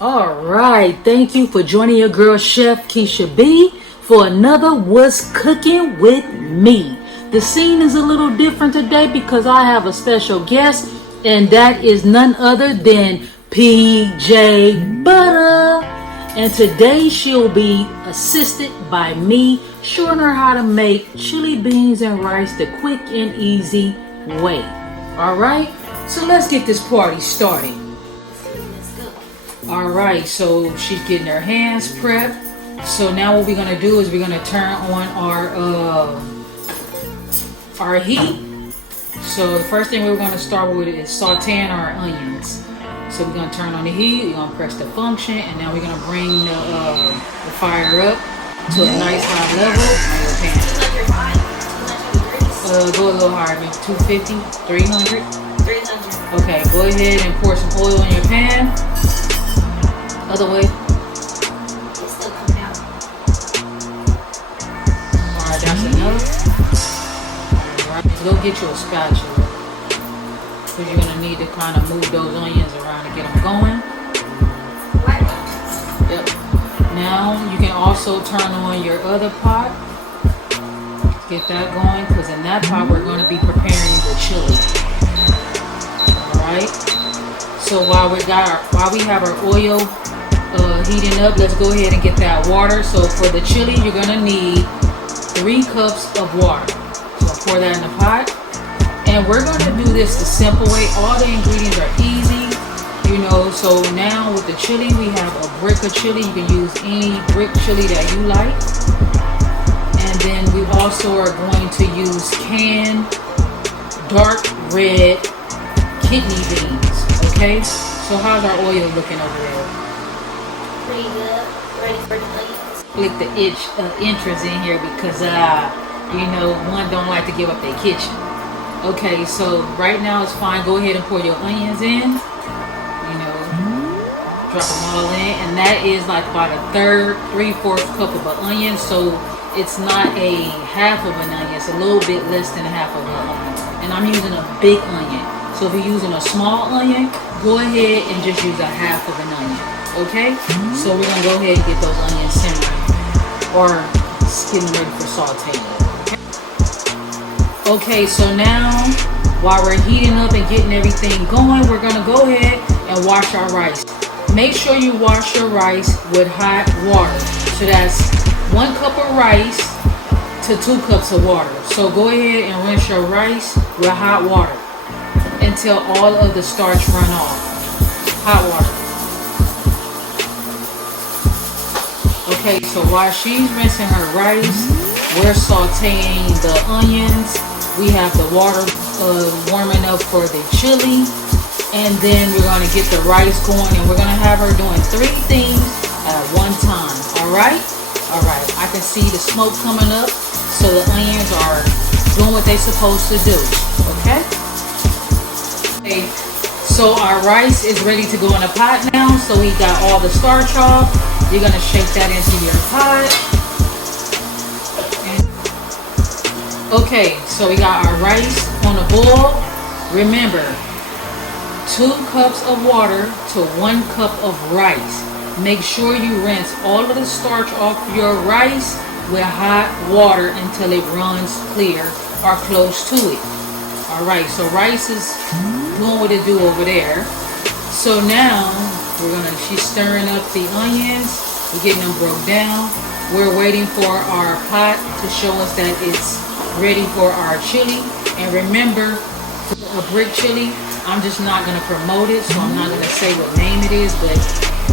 All right, thank you for joining your girl Chef Keisha B for another What's Cooking with Me. The scene is a little different today because I have a special guest, and that is none other than PJBUTTAAA. And today she'll be assisted by me, showing her how to make chili beans and rice the quick and easy way. All right, so let's get this party started. All right, so she's getting her hands prepped. So now what we're gonna do is we're gonna turn on our heat. So the first thing we're gonna start with is sauteing our onions. So we're gonna turn on the heat. We're gonna press the function, and now we're gonna bring the fire up to a nice high level on your pan. Go a little higher, maybe 250, 300. 300. Okay, go ahead and pour some oil in your pan. Other way. It's still coming out. Alright, that's enough. Alright, go get you a spatula. Because you're going to need to kind of move those onions around to get them going. What? Yep. Now, you can also turn on your other pot. Get that going, because in that pot we're going to be preparing the chili. Alright. So while we have our oil heating up, let's go ahead and get that water. So for the chili, you're gonna need 3 cups of water. So pour that in the pot, and we're gonna do this the simple way. All the ingredients are easy, you know. So now with the chili, we have a brick of chili. You can use any brick chili that you like, and then we also are going to use canned dark red kidney beans. Okay, so how's our oil looking over there? Pretty good. Ready for the onions. Click the entrance in here because you know, one don't like to give up their kitchen. Okay, so right now it's fine. Go ahead and pour your onions in. You know, drop them all in, and that is like about a 3/4 cup of an onion. So it's not a half of an onion. It's a little bit less than half of an onion, and I'm using a big onion. So if you're using a small onion, go ahead and just use a half of an onion. Okay? So we're going to go ahead and get those onions simmering, or getting ready for sauteing. Okay, so now while we're heating up and getting everything going, we're going to go ahead and wash our rice. Make sure you wash your rice with hot water. So that's 1 cup of rice to 2 cups of water. So go ahead and rinse your rice with hot water until all of the starch run off. Hot water. Okay, so while she's rinsing her rice, we're sauteing the onions. We have the water warming up for the chili, and then we're going to get the rice going, and we're going to have her doing 3 things at one time. Alright? Alright, I can see the smoke coming up, so the onions are doing what they're supposed to do. Okay? Okay, so our rice is ready to go in the pot now. So we got all the starch off. You're going to shake that into your pot. Okay, so we got our rice on a boil. Remember, 2 cups of water to 1 cup of rice. Make sure you rinse all of the starch off your rice with hot water until it runs clear or close to it. Alright, so rice is doing what it do over there. So now she's stirring up the onions. We're getting them broke down. We're waiting for our pot to show us that it's ready for our chili. And remember, a brick chili, I'm just not going to promote it, so I'm not going to say what name it is, but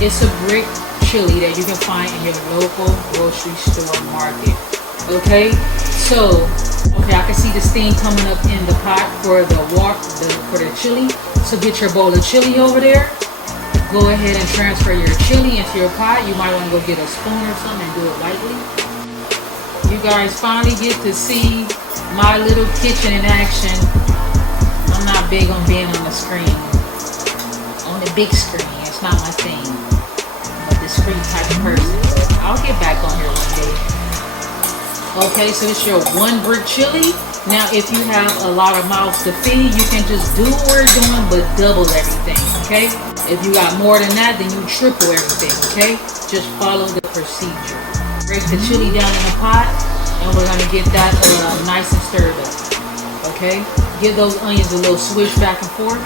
it's a brick chili that you can find in your local grocery store market. Okay, so I can see the steam coming up in the pot for the chili. So get your bowl of chili over there. Go ahead and transfer your chili into your pot. You might want to go get a spoon or something and do it lightly. You guys finally get to see my little kitchen in action. I'm not big on being on the screen, on the big screen. It's not my thing. I'm a discreet type of person. I'll get back on here one day. Okay, so it's your 1 brick chili. Now, if you have a lot of mouths to feed, you can just do what we're doing, but double everything, okay? If you got more than that, then you triple everything, okay? Just follow the procedure. Break the chili down in the pot, and we're gonna get that nice and stirred up, okay? Give those onions a little swish back and forth,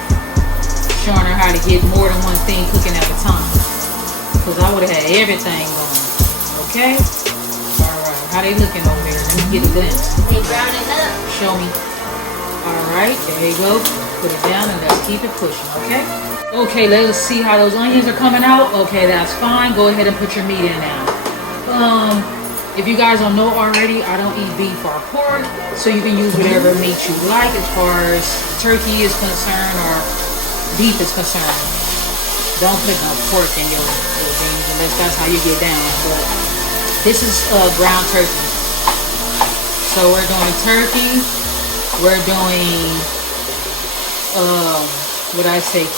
showing her how to get more than one thing cooking at a time. Because I would have had everything going, okay? All right, how they looking over there? Let me get a glimpse. They browning up. Show me. All right, there you go. Put it down and let's keep it pushing, okay? Okay, let's see how those onions are coming out. Okay, that's fine. Go ahead and put your meat in now. If you guys don't know already, I don't eat beef or pork, so you can use whatever meat you like as far as turkey is concerned or beef is concerned. Don't put no pork in your beans unless that's how you get down. But this is ground turkey. So we're doing turkey. We're doing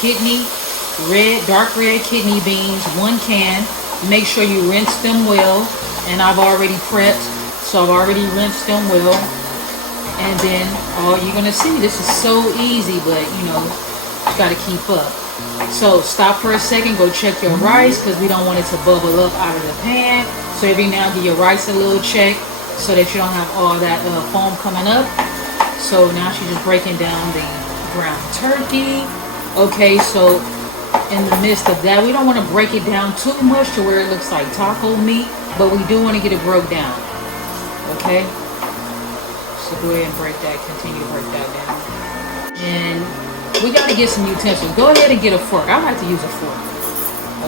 kidney, dark red kidney beans, 1 can. Make sure you rinse them well. And I've already prepped, so I've already rinsed them well. And then all you're gonna see, this is so easy, but you know, you gotta keep up. So stop for a second, go check your rice, because we don't want it to bubble up out of the pan. So every now and then give your rice a little check, so that you don't have all that foam coming up. So now she's just breaking down the ground turkey. Okay, so in the midst of that, we don't want to break it down too much to where it looks like taco meat, but we do want to get it broke down. Okay, so go ahead and continue to break that down. And we got to get some utensils. Go ahead and get a fork. I like to use a fork.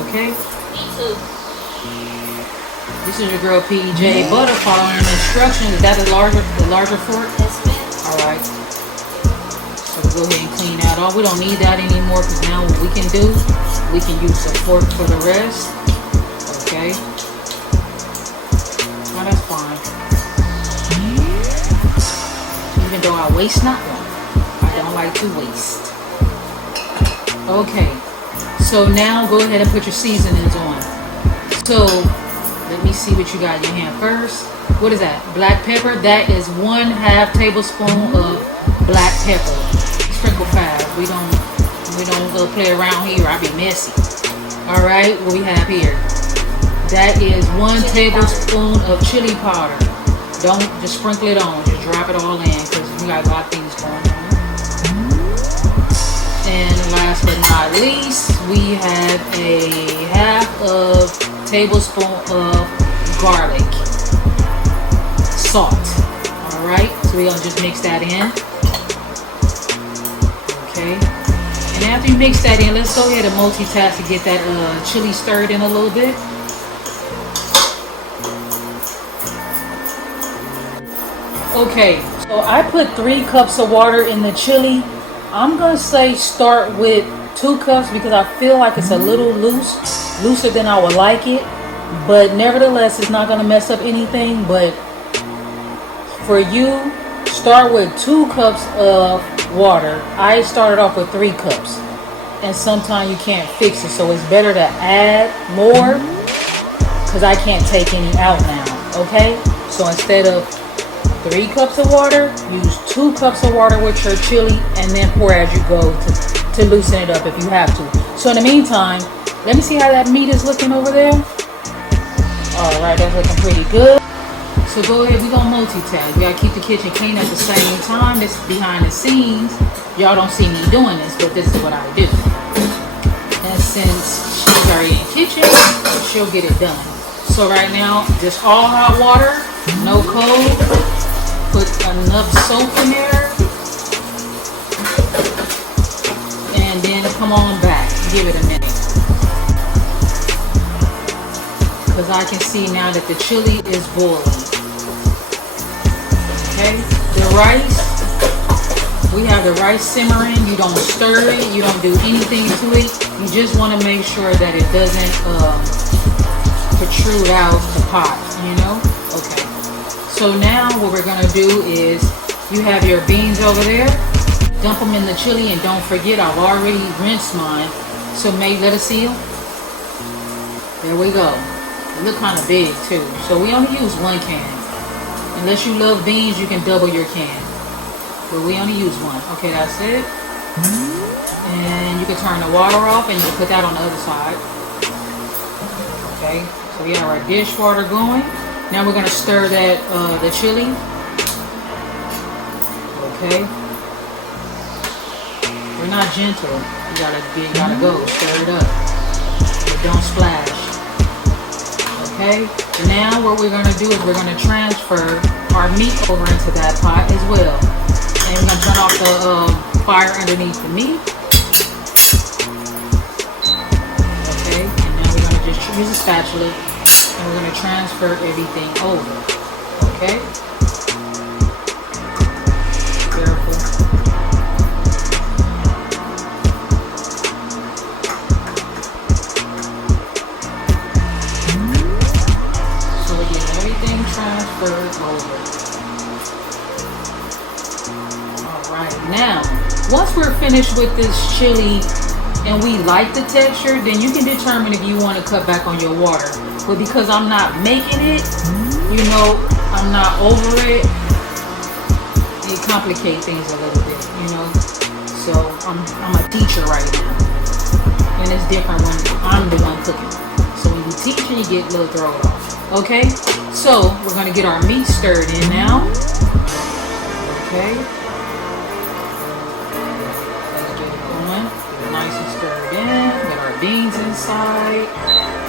Okay, Me too. this is your girl PJBUTTAAA following instructions. Is that the larger fork? Yes, ma'am. All right. So go ahead and clean that off. We don't need that anymore, because now what we can do, we can use a fork for the rest. Okay. Oh, that's fine. Even though I waste not one, I don't like to waste. Okay. So now go ahead and put your seasonings on. So let me see what you got in your hand first. What is that? Black pepper. That is 1/2 tablespoon of black pepper. Sprinkle fast. We don't play around here. I be messy. All right. What we have here? That is 1 tablespoon of chili powder. Don't just sprinkle it on. Just drop it all in, because we got a lot of things going on. And last but not least, we have a 1/2 tablespoon of garlic. Salt. All right, so we're gonna just mix that in. Okay, and after you mix that in, let's go ahead and multitask to get that chili stirred in a little bit. Okay, so I put 3 cups of water in the chili. I'm gonna say start with 2 cups, because I feel like it's a little looser than I would like it, but nevertheless it's not gonna mess up anything. But for you, start with 2 cups of water. I started off with 3 cups, and sometimes you can't fix it, so it's better to add more, because I can't take any out now. Okay, so instead of 3 cups of water, use 2 cups of water with your chili, and then pour as you go to loosen it up if you have to. So in the meantime, let me see how that meat is looking over there. All right, that's looking pretty good. So go ahead, we're gonna multitask. We gotta keep the kitchen clean at the same time. This is behind the scenes. Y'all don't see me doing this, but this is what I do. And since she's already in the kitchen, she'll get it done. So right now, just all hot water, no cold. Put enough soap in there. And then come on back. Give it a minute. Because I can see now that the chili is boiling. Okay, the rice, we have the rice simmering. You don't stir it, you don't do anything to it. You just want to make sure that it doesn't protrude out the pot, you know? Okay, so now what we're gonna do is, you have your beans over there, dump them in the chili, and don't forget, I've already rinsed mine, so let us see them. There we go. They look kind of big too, so we only use 1 can. Unless you love beans, you can double your can. But we only use 1. Okay, that's it. And you can turn the water off and you can put that on the other side. Okay, so we have our dishwater going. Now we're gonna stir that the chili. Okay. We're not gentle. You gotta go. Stir it up. But don't splash. Okay. Now what we're gonna do is we're gonna transfer our meat over into that pot as well. And we're gonna turn off the fire underneath the meat. Okay. And now we're gonna just use a spatula and we're gonna transfer everything over. Okay. Careful. So we get everything transferred over. Alright, now once we're finished with this chili and we like the texture, then you can determine if you want to cut back on your water. But because I'm not making it, you know, I'm not over it, it complicates things a little bit, you know. So I'm a teacher right now, and it's different when I'm the one cooking. So when you teaching, you get a little thrown off. Okay, so we're gonna get our meat stirred in now. Okay, let's get it going. Get it nice and stirred in. Get our beans inside,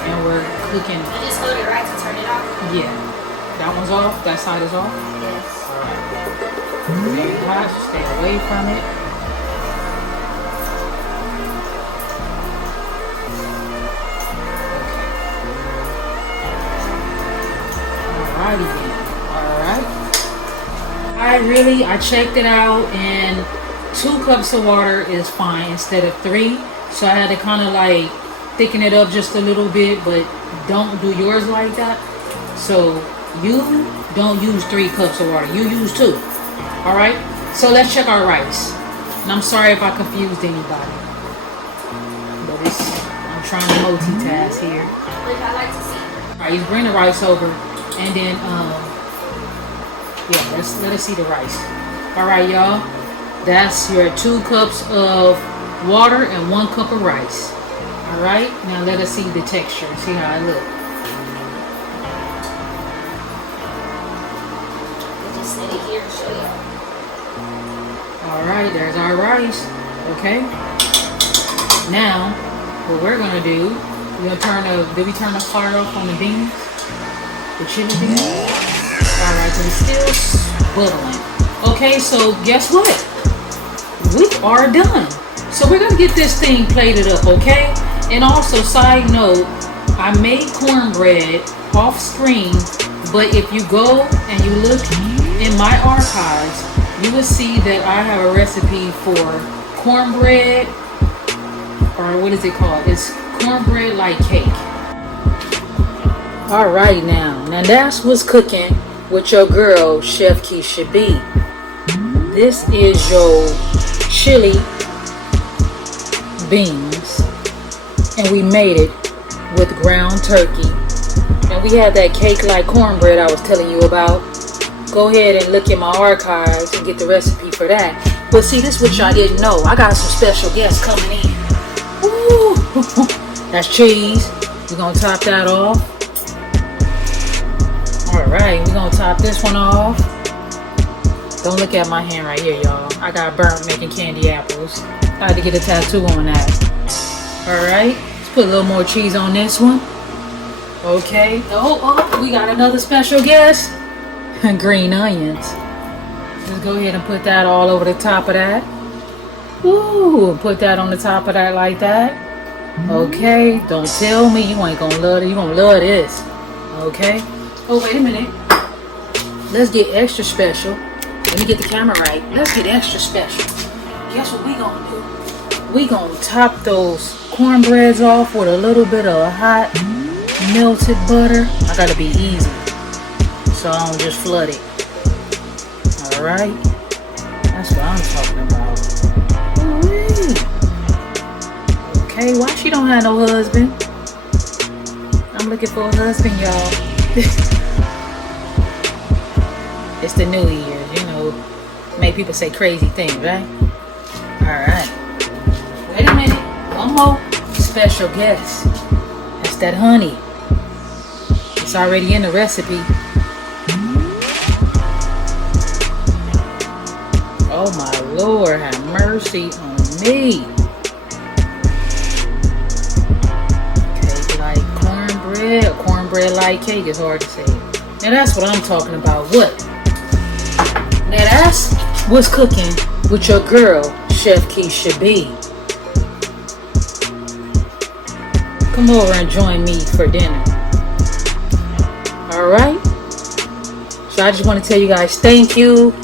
and we're cooking. You just hold it right to turn it off? Yeah, that one's off. That side is off. Yes. All right. Very hot, so stay away from it. Okay. Alrighty then. Alright. I checked it out, and 2 cups of water is fine instead of 3. So I had to kind of like thicken it up just a little bit, but don't do yours like that. So you don't use 3 cups of water. You use 2. Alright, so let's check our rice. And I'm sorry if I confused anybody, but I'm trying to multitask here. Which I like to see. Alright, you bring the rice over, and then yeah, let us see the rice. Alright, y'all, that's your 2 cups of water and 1 cup of rice. Alright, now let us see the texture, see how it looks. Just set it here to show y'all. Alright, there's our rice. Okay. Now, what we're gonna do, did we turn the fire off on the beans? The chili beans? Alright, so it's still bubbling. Okay, so guess what? We are done. So we're gonna get this thing plated up, okay? And also, side note, I made cornbread off screen, but if you go and you look in my archives, you will see that I have a recipe for cornbread, or what is it called? It's cornbread like cake. Alright now that's what's cooking with your girl, Chef Keisha B. This is your chili beans, and we made it with ground turkey. And we had that cake like cornbread I was telling you about. Go ahead and look in my archives and get the recipe for that. But see, this is what y'all didn't know. I got some special guests coming in. Ooh. That's cheese. We're going to top that off. Alright, we're going to top this one off. Don't look at my hand right here, y'all. I got burnt making candy apples. I had to get a tattoo on that. Alright, let's put a little more cheese on this one. Okay. Oh, we got another special guest. Green onions. Just go ahead and put that all over the top of that. Ooh, put that on the top of that like that. Okay, don't tell me you ain't gonna love it. You gonna love this. Okay. Oh, wait a minute. Let's get extra special. Let me get the camera right. Let's get extra special. Guess what we gonna do? We gonna top those cornbreads off with a little bit of hot melted butter. I gotta be easy, so I don't just flood it. Alright, that's what I'm talking about. Ooh-wee. Okay, why she don't have no husband? I'm looking for a husband, y'all. It's the new year, you know, make people say crazy things, right? Alright. more special guest. That's that honey. It's already in the recipe. Oh my Lord, have mercy on me. Cake like cornbread, or cornbread like cake is hard to say. Now that's what I'm talking about. What? Now that's what's cooking with your girl, Chef Keisha B. Come over and join me for dinner. Alright? So I just want to tell you guys thank you.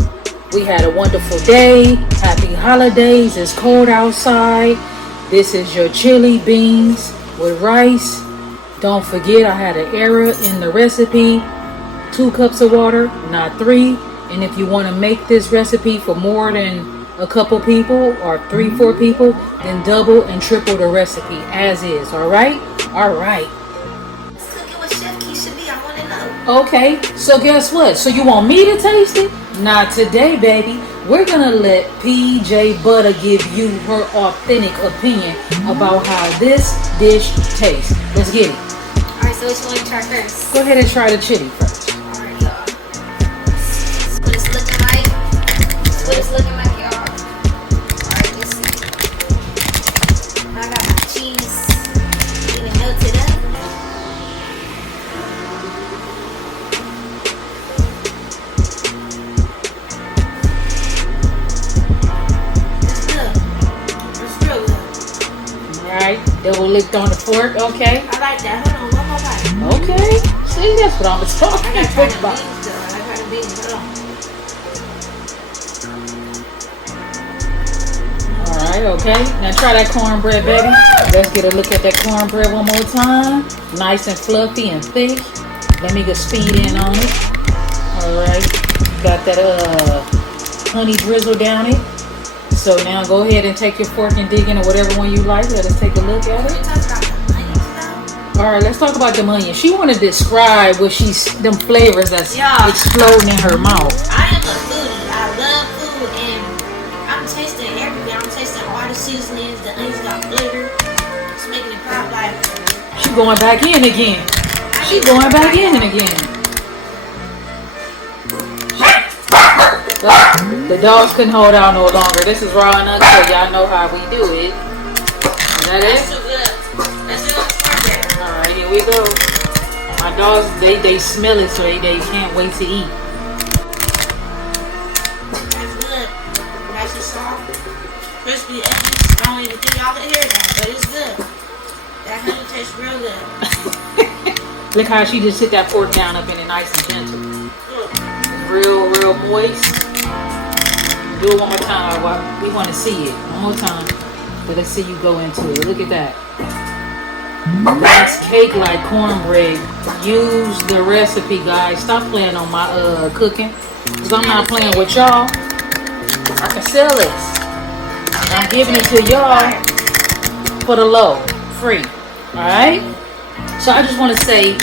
We had a wonderful day. Happy holidays. It's cold outside. This is your chili beans with rice. Don't forget I had an error in the recipe. 2 cups of water, not 3. And if you want to make this recipe for more than a couple people or 3-4 people, then double and triple the recipe as is. Alright? Alright. It's cooking with Chef Keisha B. I want to know. Okay, so guess what? So you want me to taste it? Not today, baby. We're gonna let PJ Butter give you her authentic opinion about how this dish tastes. Let's get it. Alright, so which one you try first? Go ahead and try the chili first. Alright, y'all. That's what it's looking like. That's what it's looking like, y'all. Alright, let's see. I got my cheese. Even melted up. Alright, double licked on the fork, okay? I like that. Hold on, one more bite. Okay. See, that's what I was I talking gotta try the about. beans, though. I gotta try the beans. Hold on. Alright, okay. Now try that cornbread, baby. Let's get a look at that cornbread one more time. Nice and fluffy and thick. Let me get speed in on it. Alright. Got that honey drizzle down it. So now go ahead and take your fork and dig into whatever one you like. Let us take a look at We it. talked about the onions, though. Alright, let's talk about the onion. She want to describe what them flavors that's Yeah. exploding in her mouth. I am a foodie. I love food, and I'm tasting everything. I'm tasting all the seasonings. The onions got flavor. It's making it pop like. She going back in again. She going back in again. The dogs couldn't hold out no longer. This is raw and uncut. Y'all know how we do it. Is that That's it? too good. Let's do it. Alright, here we go. My dogs, they smell it, so they can't wait to eat. That's good. Nice and soft. Crispy edges. I don't even think y'all can hear that, but it's good. That honey tastes real good. Look how she just hit that fork down up in it nice and gentle. Real moist. Do it one more time. We want to see it. One more time. So let's see you go into it. Look at that. That's cake like cornbread. Use the recipe, guys. Stop playing on my cooking. Because I'm not playing with y'all. I can sell this. I'm giving it to y'all for the low. Free. Alright? So I just want to say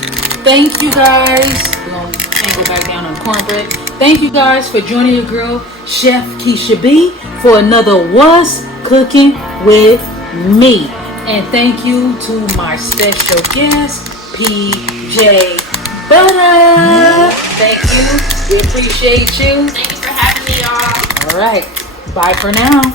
thank you guys. We're going to go back down on the cornbread. Thank you guys for joining your girl, Chef Keisha B, for another What's Cooking with Me. And thank you to my special guest, PJ Butter. Thank you. We appreciate you. Thank you for having me, y'all. All right. Bye for now.